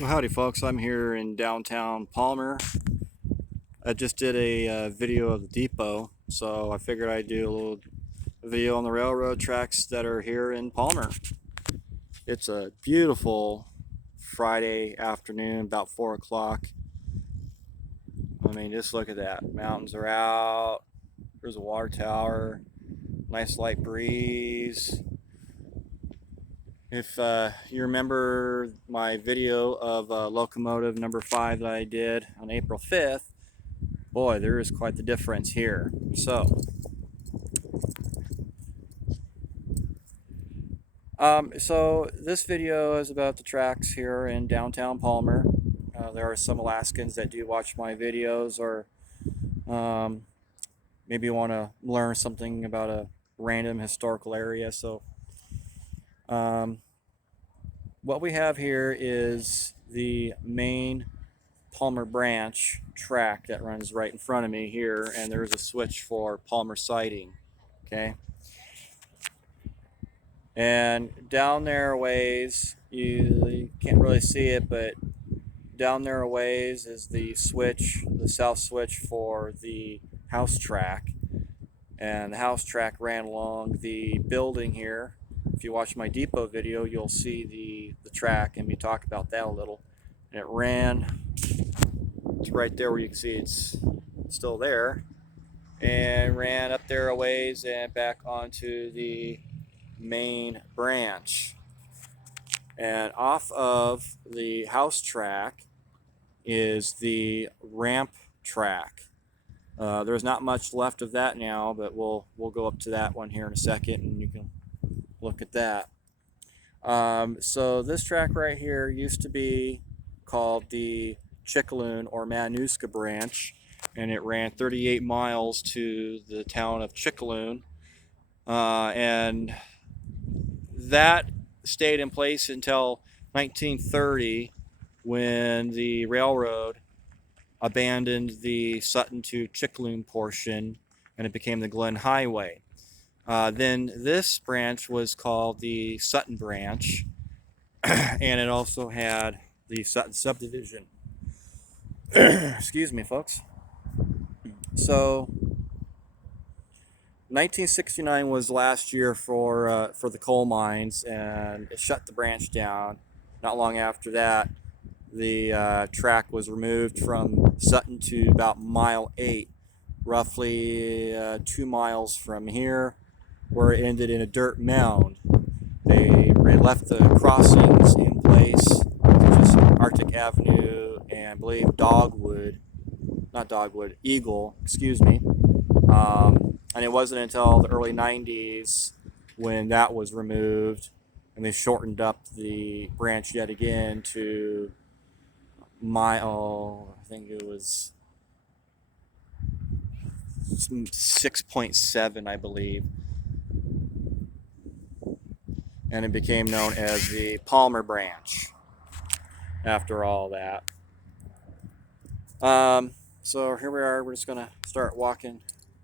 Well, howdy folks, I'm here in downtown Palmer. I just did a video of the depot, so I figured I'd do a little video on the railroad tracks that are here in Palmer. It's a beautiful Friday afternoon, about 4 o'clock. I mean, just look at that. Mountains are out, there's a water tower, nice light breeze. If you remember my video of locomotive number 5 that I did on April 5th, boy, there is quite the difference here. So this video is about the tracks here in downtown Palmer. There are some Alaskans that do watch my videos, or um, maybe want to learn something about a random historical area. So um, what we have here is the main Palmer branch track that runs right in front of me here, and there's a switch for Palmer siding. Okay, and down there a ways, you can't really see it, but down there a ways is the switch, the south switch for the house track. And the house track ran along the building here. If you watch my depot video, you'll see the track, and we talk about that a little. And it ran, it's right there where you can see it's still there, and ran up there a ways and back onto the main branch. And off of the house track is the ramp track. There's not much left of that now, but we'll go up to that one here in a second, and you can look at that. So this track right here used to be called the Chickaloon or Matanuska branch, and it ran 38 miles to the town of Chickaloon, and that stayed in place until 1930, when the railroad abandoned the Sutton to Chickaloon portion and it became the Glen Highway. Then this branch was called the Sutton branch, and it also had the Sutton subdivision. Excuse me, folks. So 1969 was last year for the coal mines, and it shut the branch down. Not long after that, the track was removed from Sutton to about mile 8, roughly 2 miles from here, where it ended in a dirt mound. They left the crossings in place, such as Arctic Avenue and I believe Eagle, excuse me. And it wasn't until the early 90s when that was removed, and they shortened up the branch yet again to I think it was 6.7, I believe. And it became known as the Palmer branch after all that. So here we are, we're just going to start walking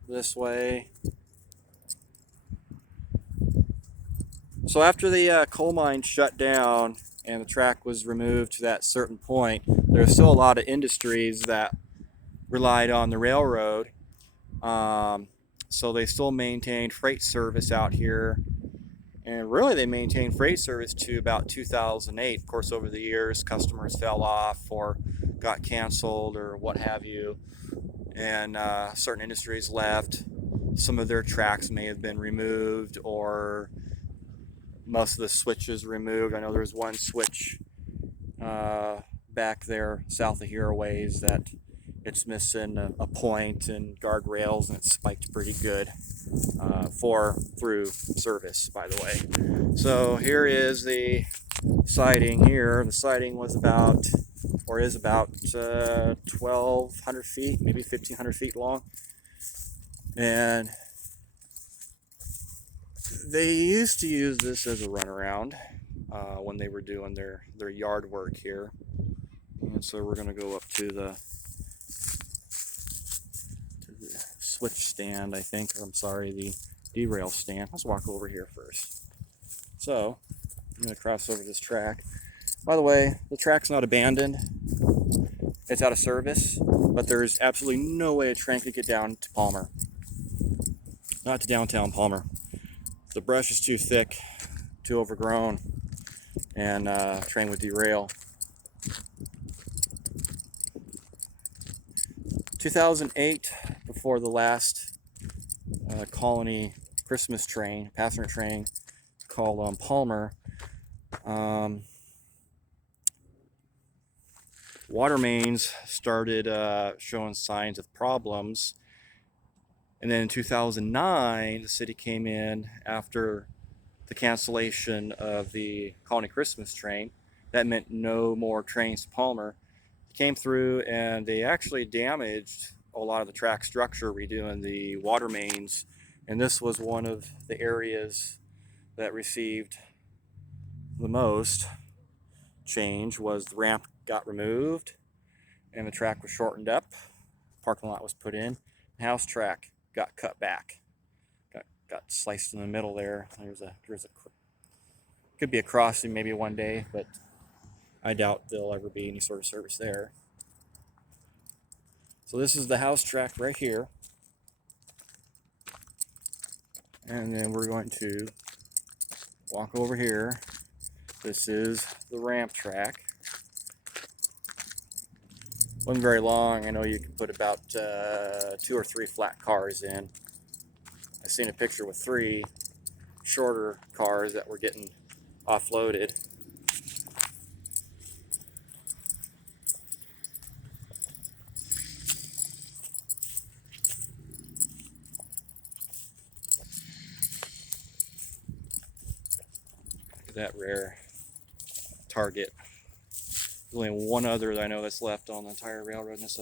this way. So after the coal mine shut down and the track was removed to that certain point, there's still a lot of industries that relied on the railroad. So they still maintained freight service out here. And really, they maintained freight service to about 2008. Of course, over the years, customers fell off or got canceled or what have you. And certain industries left. Some of their tracks may have been removed, or most of the switches removed. I know there's one switch back there south of here a ways that it's missing a point and guardrails, and it's spiked pretty good for through service, by the way. So here is the siding here. The siding was about, or is about 1,200 feet, maybe 1,500 feet long. And they used to use this as a runaround when they were doing their yard work here. And so we're going to go up to the switch stand, I think, or I'm sorry, the derail stand. Let's walk over here first. So I'm going to cross over this track. By the way, the track's not abandoned. It's out of service, but there's absolutely no way a train could get down to Palmer. Not to downtown Palmer. The brush is too thick, too overgrown, and train would derail. 2008, before the last colony Christmas train, passenger train called Palmer, water mains started showing signs of problems. And then in 2009, the city came in after the cancellation of the colony Christmas train. That meant no more trains to Palmer. Came through and they actually damaged a lot of the track structure, redoing the water mains. And this was one of the areas that received the most change. Was the ramp got removed and the track was shortened up. Parking lot was put in. The house track got cut back. Got sliced in the middle there. There's a could be a crossing maybe one day, but I doubt there'll ever be any sort of service there. So this is the house track right here. And then we're going to walk over here. This is the ramp track. Wasn't very long. I know you can put about 2 or 3 flat cars in. I seen a picture with 3 shorter cars that were getting offloaded. Look at that rare target. There's only one other that I know that's left on the entire railroad in this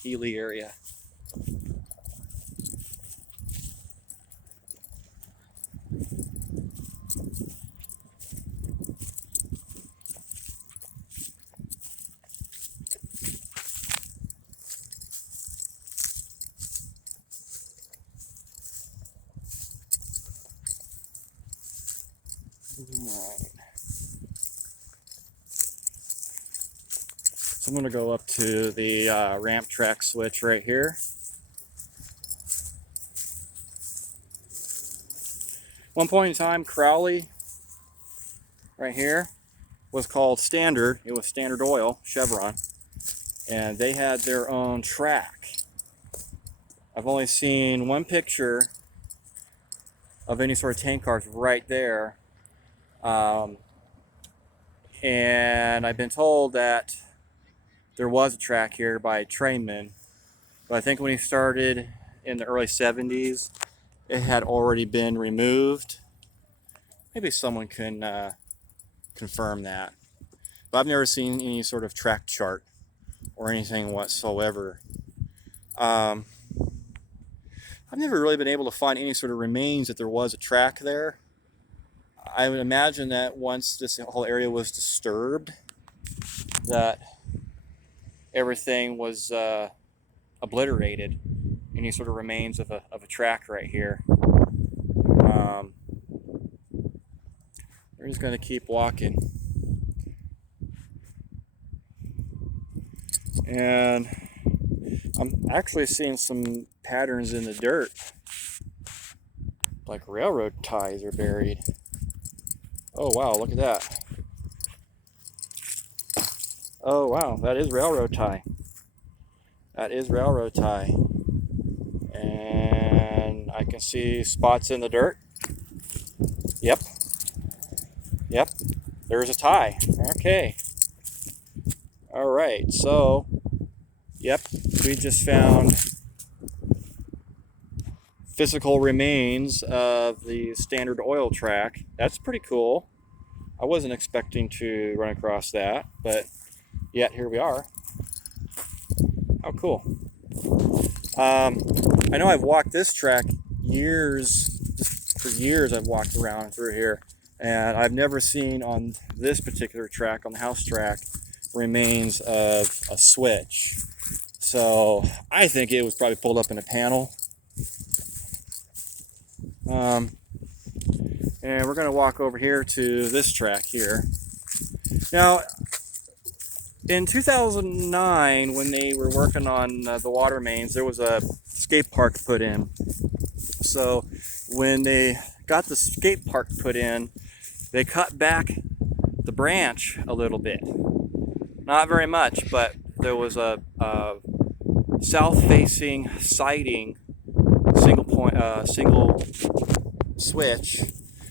Healy area. Alright. So I'm going to go up to the ramp track switch right here. One point in time, Crowley, right here, was called Standard. It was Standard Oil, Chevron, and they had their own track. I've only seen one picture of any sort of tank cars right there. And I've been told that there was a track here by trainmen, but I think when he started in the early 70s, it had already been removed. Maybe someone can confirm that. But I've never seen any sort of track chart or anything whatsoever. I've never really been able to find any sort of remains that there was a track there. I would imagine that once this whole area was disturbed, that everything was obliterated. Any sort of remains of a track right here. We're just going to keep walking. And I'm actually seeing some patterns in the dirt, like railroad ties are buried. Oh wow, look at that. Oh wow, that is railroad tie. That is railroad tie. And I can see spots in the dirt. Yep. Yep. There's a tie. Okay. All right. So, yep, we just found physical remains of the Standard Oil track. That's pretty cool. I wasn't expecting to run across that, but yet here we are. How cool. I know I've walked this track for years I've walked around through here, and I've never seen on this particular track, on the house track, remains of a switch. So I think it was probably pulled up in a panel. And we're going to walk over here to this track here. Now, In 2009, when they were working on the water mains, there was a skate park put in. So when they got the skate park put in, they cut back the branch a little bit. Not very much, but there was a south-facing siding, single switch,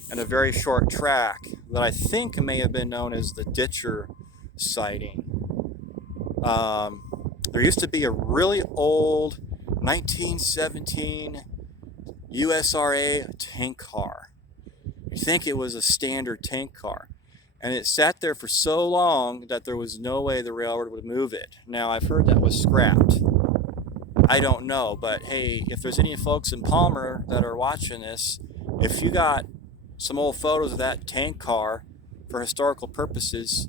and a very short track that I think may have been known as the ditcher siding. There used to be a really old 1917 USRA tank car. You think it was a standard tank car. And it sat there for so long that there was no way the railroad would move it. Now, I've heard that was scrapped. I don't know, but hey, if there's any folks in Palmer that are watching this, if you got some old photos of that tank car for historical purposes,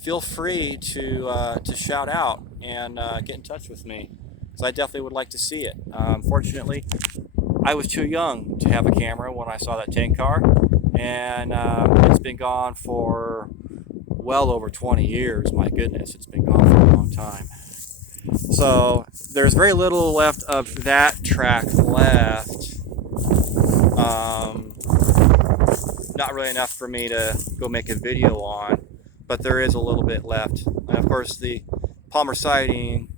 feel free to shout out and get in touch with me, because I definitely would like to see it. Unfortunately, I was too young to have a camera when I saw that tank car, and it's been gone for well over 20 years. My goodness, it's been gone for a long time. So there's very little left of that track left. Not really enough for me to go make a video on, but there is a little bit left. And of course, the Palmer siding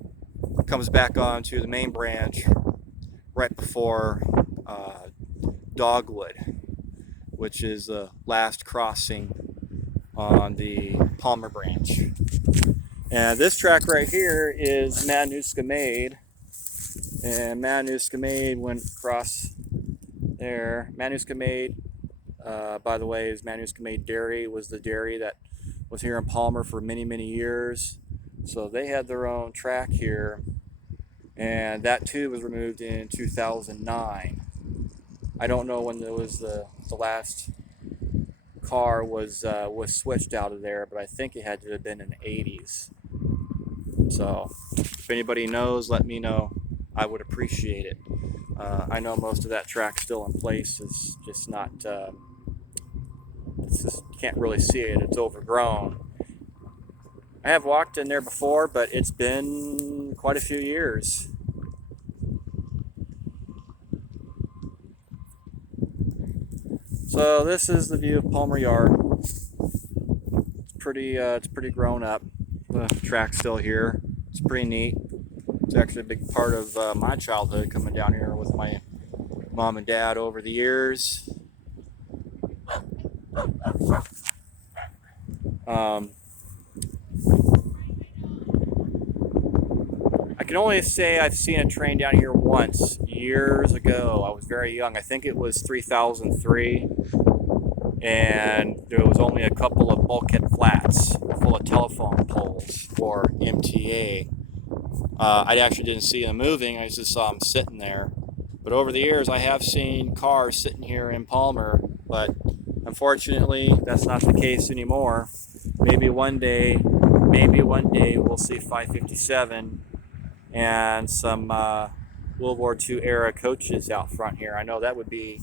comes back onto the main branch right before Dogwood, which is the last crossing on the Palmer branch. And this track right here is Matanuska Made, and Matanuska Made went across there. Matanuska Made, by the way, is Matanuska Made Dairy, was the dairy that was here in Palmer for many, many years. So they had their own track here, and that too was removed in 2009. I don't know when there was the last car was switched out of there, but I think it had to have been in the 80s. So if anybody knows, let me know. I would appreciate it. I know most of that track's still in place. It's just not, it's just, can't really see it. It's overgrown. I have walked in there before, but it's been quite a few years. So this is the view of Palmer Yard. It's pretty grown up. The track's still here. It's pretty neat. It's actually a big part of my childhood, coming down here with my mom and dad over the years. I can only say I've seen a train down here once, years ago. I was very young. I think it was 3003, and there was only a couple of bulkhead flats full of telephone poles for MTA. I actually didn't see them moving. I just saw them sitting there. But over the years, I have seen cars sitting here in Palmer, but unfortunately, that's not the case anymore. Maybe one day we'll see 557 and some World War II era coaches out front here. I know that would be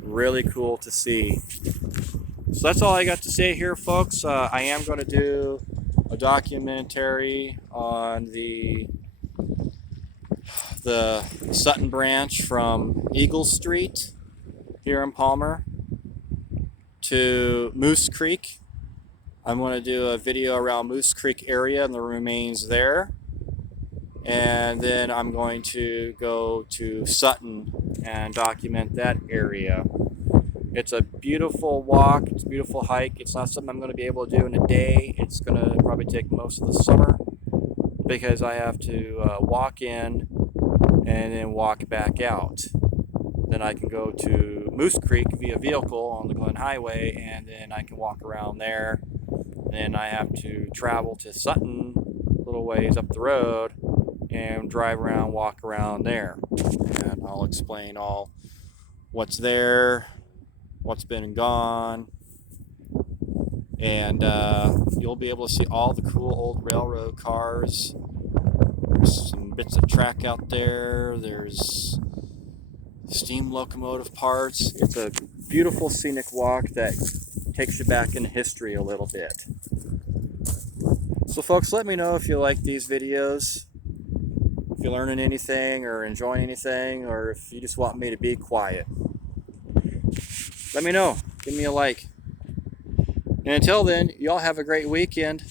really cool to see. So that's all I got to say here, folks. I am going to do a documentary on the Sutton branch from Eagle Street here in Palmer to Moose Creek. I'm going to do a video around Moose Creek area and the remains there. And then I'm going to go to Sutton and document that area. It's a beautiful walk, it's a beautiful hike. It's not something I'm going to be able to do in a day. It's going to probably take most of the summer, because I have to walk in and then walk back out. Then I can go to Moose Creek via vehicle on the Glen Highway, and then I can walk around there. Then I have to travel to Sutton, a little ways up the road, and drive around, walk around there. And I'll explain all what's there, what's been and gone, and you'll be able to see all the cool old railroad cars. There's some bits of track out there. There's steam locomotive parts. It's a beautiful scenic walk that takes you back in history a little bit. So folks, let me know if you like these videos, if you're learning anything or enjoying anything, or if you just want me to be quiet. Let me know. Give me a like. And until then, y'all have a great weekend.